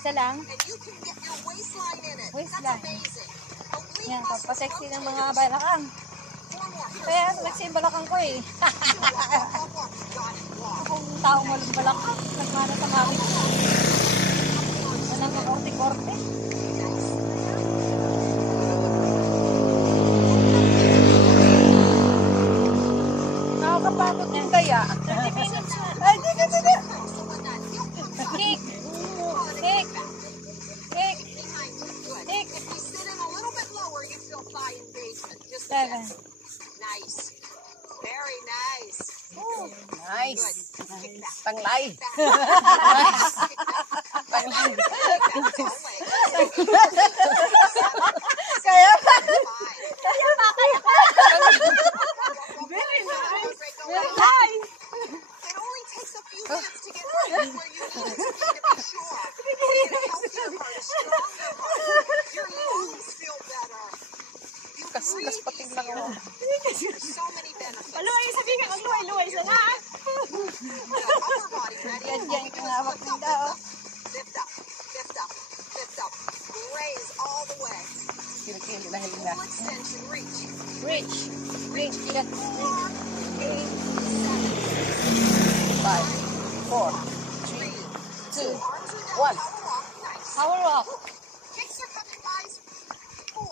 Isa lang. Waistline. Yan, papasexy ng mga balakang. Kaya sexy yung balakang ko eh. Kung taong walang balakang, nagmana sa mami ko. Walang kakorte-korte. Nakakapagod din kaya. 30 minutes na. Ay, di. Kick! Kick! Kick! Kick! 7. Nice. Very nice. Nice. Panglay. Panglay. Kaya pa. Very nice. Very nice. It only takes a few minutes to get right where you need it to be sure. You get a healthier heart, a stronger heart. Your lungs feel better. You breathe easier. There's so many benefits. Luhay, sabihin ka kung luhay sa nga. Upper body ready. Yan yung hawak ng daw. Lift up. Lift up. Lift up. Raise all the way. Kiri-kiri dahil na. Full extension. Reach. Reach! Reach! Reach! 5, 4, 3, 2, 1. Power walk! Kicks are coming, guys. 4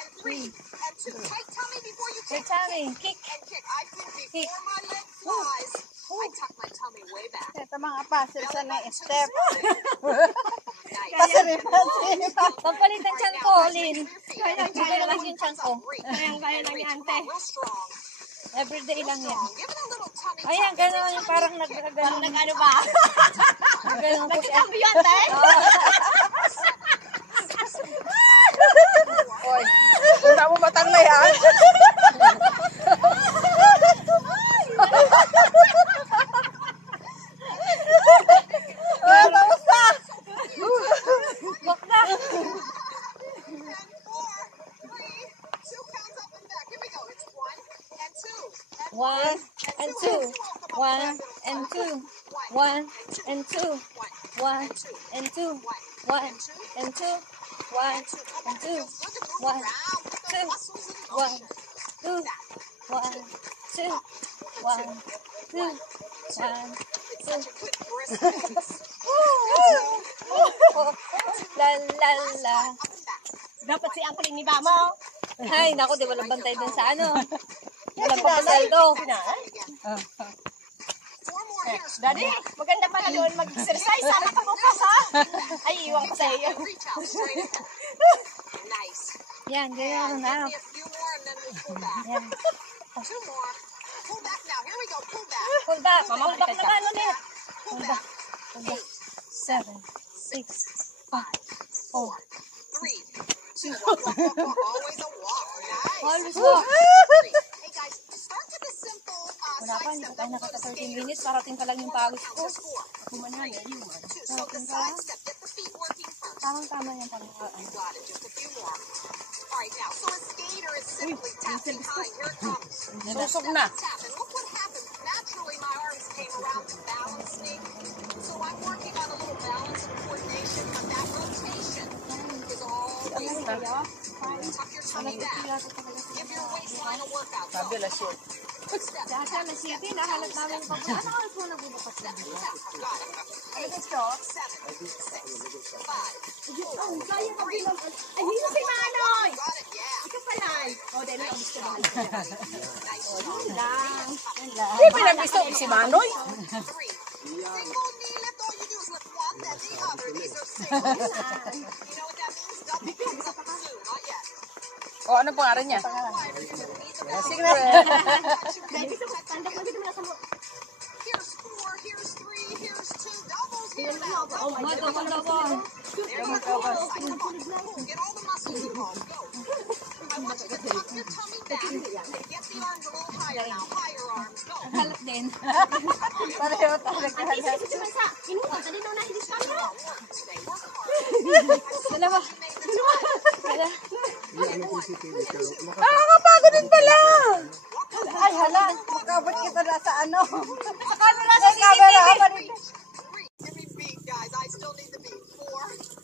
and 3 and 2. Tight tummy before you Hey, kick. Tommy, kick! And kick. I think before my leg flies, I tuck my tummy way back. Ito mga pasel sa na-step. Nice. Pampalitan tiyan ko, Lin. Kaya lang yung tiyan ko. Kaya lang yan, te. Real strong. Everyday lang yan. Strong. Give it a little tummy Ayan, tuck. gano'n yung parang nag-gano'n. Nag-ano ba? Gano'n po siya. Nagkakambiyon, te? Oy, wala mo matanglay ha? Tapos na! Walk na! And 4, 3, 2 counts up and back. Here we go. It's 1 and 2. 1 and 2. 1 and 2. 1 and 2. 1 and 2. 1 and 2. 1 and 2. 1, 2, 1, 2, 1, 2, 1, 2, 1, 2. La la la. Dapat si Uncle ni Bamo. Ay, naku, di walang bantay dun sa ano. Walang papasal do. Daddy, maganda pala doon mag-exercise. Sana ka bukas, ha? Ay, iwan ko sa iyo. Reach out straight ahead. Nice. Yan, ganyan na. Give me a few more and then we'll pull back. Yan. 2 more. Pull back now. Here we go. Pull back. Pull back. Pull back naman ulit. Pull back. 7, 6, 5, 4. 3, 2, 1. Always a walk. Nice. Always walk. Hey guys, start with a simple Wala pa, side hindi step. pa tayo nakaka 13 minutes. Parating pa lang yung pawis ko. Just 4. Kumanan eh, yung man. 2. So the side step. Get the feet working first. Tamang-tama yan pala. You got it. Just a few more. All right, now, so a skater is simply tapping behind. Here it comes. Susog na. Tap. And look what happens. Naturally, my arms came around to balance me. So I'm working on a little balance and coordination, but that rotation is always there. Tuck your tummy back. Give your waistline a workout. Go. Sabi la shit. Step. Dasa na siya, nahanap namin pa. Ano oras mo nagbubukas na? Tap. Got it. 8, 7, 6, 5, 4. Kaya ka bilang. Ay, hindi si Manoy. Got it, yeah. Ikaw pala. O, dahil ang gusto naman. Nice job. Lang. Hindi, pinag-gusto si Manoy. 3. Single knee lift. All you do is lift one, then the other. These are singles. You know what that means? Double comes up soon. Not yet. O, ano pangalan niya? Wider. You're gonna need the balance. Secret. Here's 4. Here's 3. Here's 2. Doubles here now. Go. Double. There you go. Come on. Get all the muscles involved. Go. I want you to tuck your tummy back and get the arms a little higher now. Higher arms. Go. Halap din. Pareho talaga. Come on. Work today. Work hard. Dalawa. Nakakapagod din pala. Ay, hala. Magkabot kita na sa ano. Sa camera, sa CCTV. Give me beat, guys. I still need the beat. 4.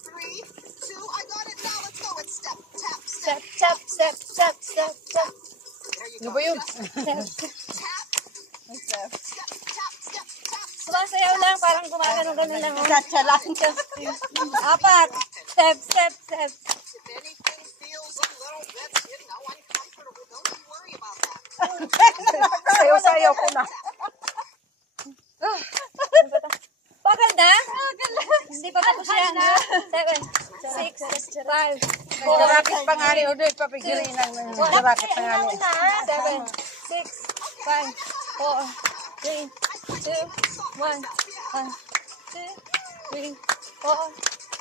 Sumasayaw lang, parang gumagano-gano lang. Chachalan. 4. Step, step, step. If anything feels a little bit, uncomfortable, don't you worry about that. Sayo-sayo ko na. Bagal na? Hindi pa tapos yan. 7, 6, 5, 4, Rakit pa nga rin. Udoy, papigirin ng rakit pa nga rin. 7, 6, 5, 4, 3, 2, 1, 1, 2, 3, 4,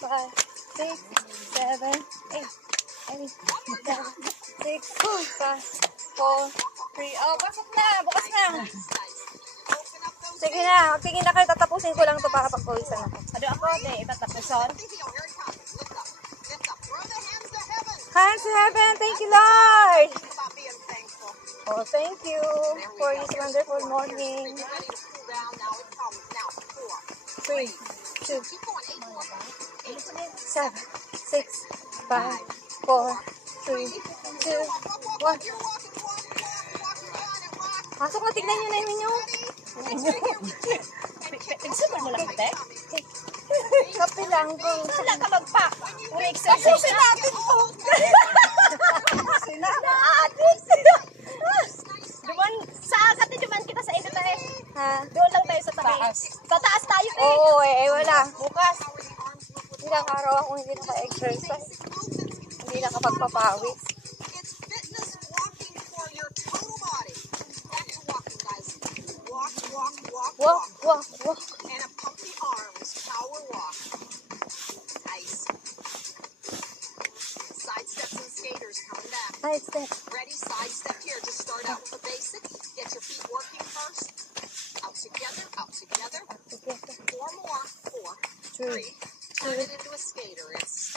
5, 6, 7, 8, 8, 6, 5, 4, 3. Oh, pasok na. Bukas na. Sige na. Magtingin na kayo. Tatapusin ko lang ito para pagpawisan ako. Ano ako? Itatapuson. Hands to heaven. Thank you, Lord. About being thankful. Oh, thank you for this wonderful morning. Get ready to cool down. Now it comes. Now, 3, 4. 2, Keep going. 8 more. 7, 6, 5, 4, 3, 2, 1. Pasok na, tignan nyo na yung menu. Pigsipon mo lang, te. Kape lang ko. Wala ka mag-pack. Puro exercise na. natin to. Duman, sa akin duman kita sa ito tayo. Ha? Doon lang tayo sa tabi. Sa taas tayo eh. Oo, wala. Bukas. Ilang araw akong hindi naka-exercise. Hindi nakapagpapawis. It's fitness walking for your total body. Back to walking, guys. Walk, walk, walk, Walk, walk, walk. And a pump the arms. Power walk. Nice. Side steps and skaters coming back. Side step. Ready? Side step here. Just start out with the basic. Get your feet working first. Out together, out together. 4 more. 4, 3. Turn it into a skater. It's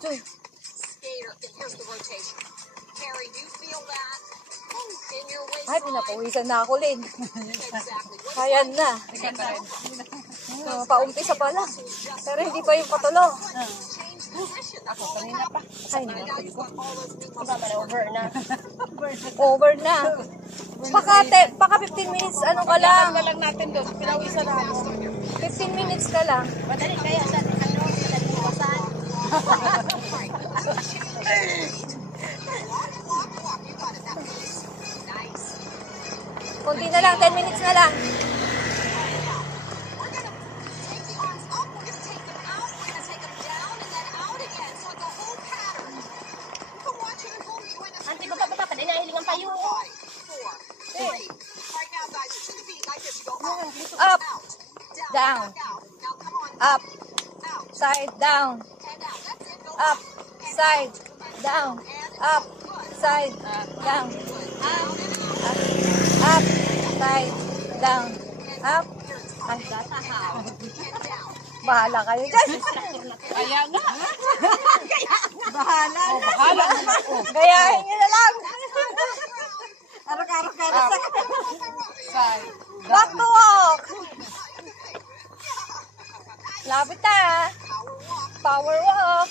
2. skater. And here's the rotation. Carrie, you feel that in your Ay, waistline? pinapawisan na ako, Lin. Exactly. What Kaya na. Paumpisa pa lang. Pero hindi pa yung patulo. change position? That's all that happens. Ay, Now naku. you've got all those new Baba muscles. na over na. Over na. Baka 15 minutes, ano ka lang. Lang natin doon. Pinawisan na ako. 15 minutes ka lang. Madali kaya sa ano, madali bukasan. Walk, walk, walk. You got it. That pace. Nice. Kunti na lang, 10 minutes na lang. We're going to take the arms up. We're going to take them out. We're going to take them down and then out again. So it's a whole pattern. You can watch it at home. Join us. Anti ko pa pa nahilingan pa yun. 5, 4, 3. Right now, guys, to the beat like this. You go Up, up, out, down, back out. Now come on. up, Out side, down, and out. That's it. Go up, side, down, up, side, down, up, side, down, up. Ay, bahala kayo dyan. Kaya nga. Bahala na. Gayahin nyo na lang. Arak-arak ka sa Back to walk. Lapit na. Power walk.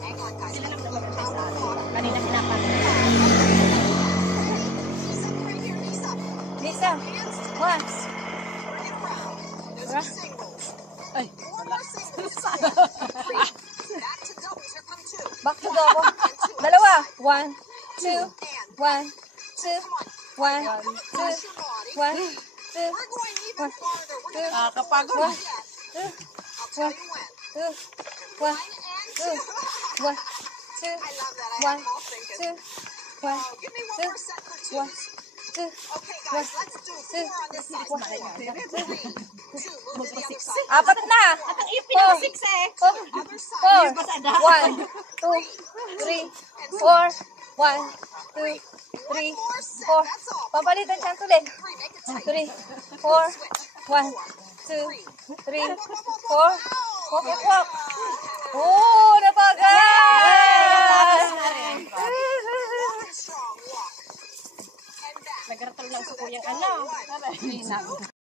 Hang on, guys. Sila lang naman sa atin. Kanina hinapan. Right here, knees up. Lisa. One. Turn it around. Those are singles. Ay, 4 more singles. 3. Back to doubles. Here come 2. Back to double. Dalawa. 1, 2, 1, 2, 1, 2, 1, 2, Push your body. 1, 2, We're going even farther. We're going to nakakapagod. One. get. I'll tell you when. 2, 1, 1 and 2. 1, 2, I love that. I 1, have them all thinking. 2, 1, Oh, give me 1 two, more set for 2s. 1, 2, Okay, guys, let's do 4 on this side. 4, 3, 2. Move to the other side. Apat na. Ang ipin 6 eh. Other 4, side. 1, 2, 3, 4, 1, 2, 3, 4. Papalitan siya tuloy. 3, 4, 1, 2, 3, 4. Walk, walk, walk. Oh, nabagal! Strong walk. And back. Nagratol lang sa kuyang ano.